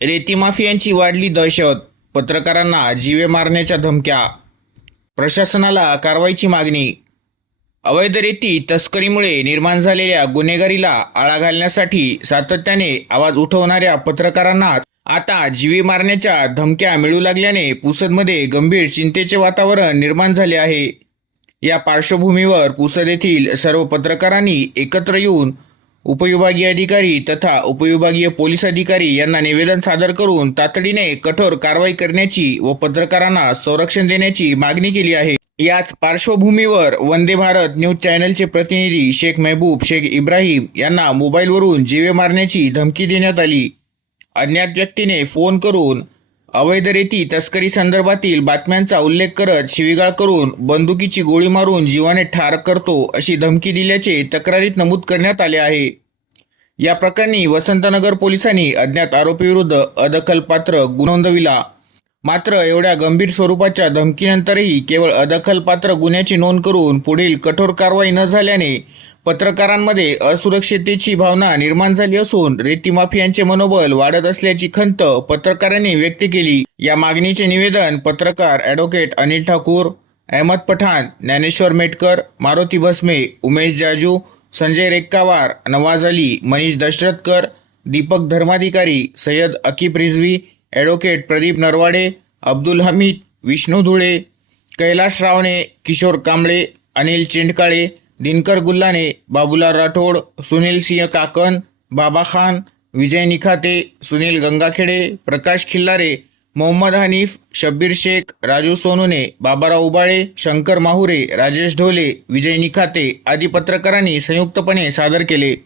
रेती माफियांची वाढली दहशत, पत्रकारांना जीवे मारण्याच्या धमक्या, प्रशासनाला कारवाईची मागणी. अवैध रेती तस्करीमुळे निर्माण झालेल्या गुन्हेगारीला आळा घालण्यासाठी सातत्याने आवाज उठवणाऱ्या पत्रकारांना आता जीवे मारण्याच्या धमक्या मिळू लागल्याने पुसदमध्ये गंभीर चिंतेचे वातावरण निर्माण झाले आहे. या पार्श्वभूमीवर पुसद येथील सर्व पत्रकारांनी एकत्र येऊन उपविभागीय अधिकारी तथा उपविभागीय पोलीस अधिकारी यांना निवेदन सादर करून तातडीने कठोर कारवाई करण्याची व पत्रकारांना संरक्षण देण्याची मागणी केली आहे. याच पार्श्वभूमीवर वंदे भारत न्यूज चॅनलचे प्रतिनिधी शेख महबूब शेख इब्राहिम यांना मोबाईलवरून जीवे मारण्याची धमकी देण्यात आली. अज्ञात व्यक्तीने फोन करून अवैध रेती तस्करी संदर्भातील बातम्यांचा उल्लेख करत शिवीगाळ करून बंदुकीची गोळी मारून जीवाने ठार करतो अशी धमकी दिल्याचे तक्रारीत नमूद करण्यात आले आहे. या प्रकरणी वसंतनगर पोलिसांनी अज्ञात आरोपीविरुद्ध अदखलपात्र गुन्हा नोंदविला. मात्र एवढ्या गंभीर स्वरूपाच्या धमकीनंतरही केवळ अदखलपात्र गुन्ह्याची नोंद करून पुढील कठोर कारवाई न झाल्याने पत्रकारांमध्ये असुरक्षिततेची भावना निर्माण झाली असून रेती माफियांचे मनोबल वाढत असल्याची खंत पत्रकारांनी व्यक्त केली. या मागणीचे निवेदन पत्रकार ॲडव्होकेट अनिल ठाकूर, अहमद पठाण, ज्ञानेश्वर मेटकर, मारुती भस्मे, उमेश जाजू, संजय रेक्कावार, नवाज अली, मनीष दशरथकर, दीपक धर्माधिकारी, सय्यद अकीब रिझवी, ॲडव्होकेट प्रदीप नरवाडे, अब्दुल हमीद, विष्णू धुळे, कैलाश रावणे, किशोर कांबळे, अनिल चिंडकाळे, दिनकर गुल्लाने, बाबूलाल राठोड, सुनील सिंह काकन, बाबा खान, विजय निखाते, सुनील गंगाखेडे, प्रकाश खिल्लारे, मोहम्मद हनीफ, शब्बीर शेख, राजू सोनुने, बाबाराव उबाळे, शंकर माहुरे, राजेश ढोले, विजय निखाते आदी पत्रकारांनी संयुक्तपणे सादर केले.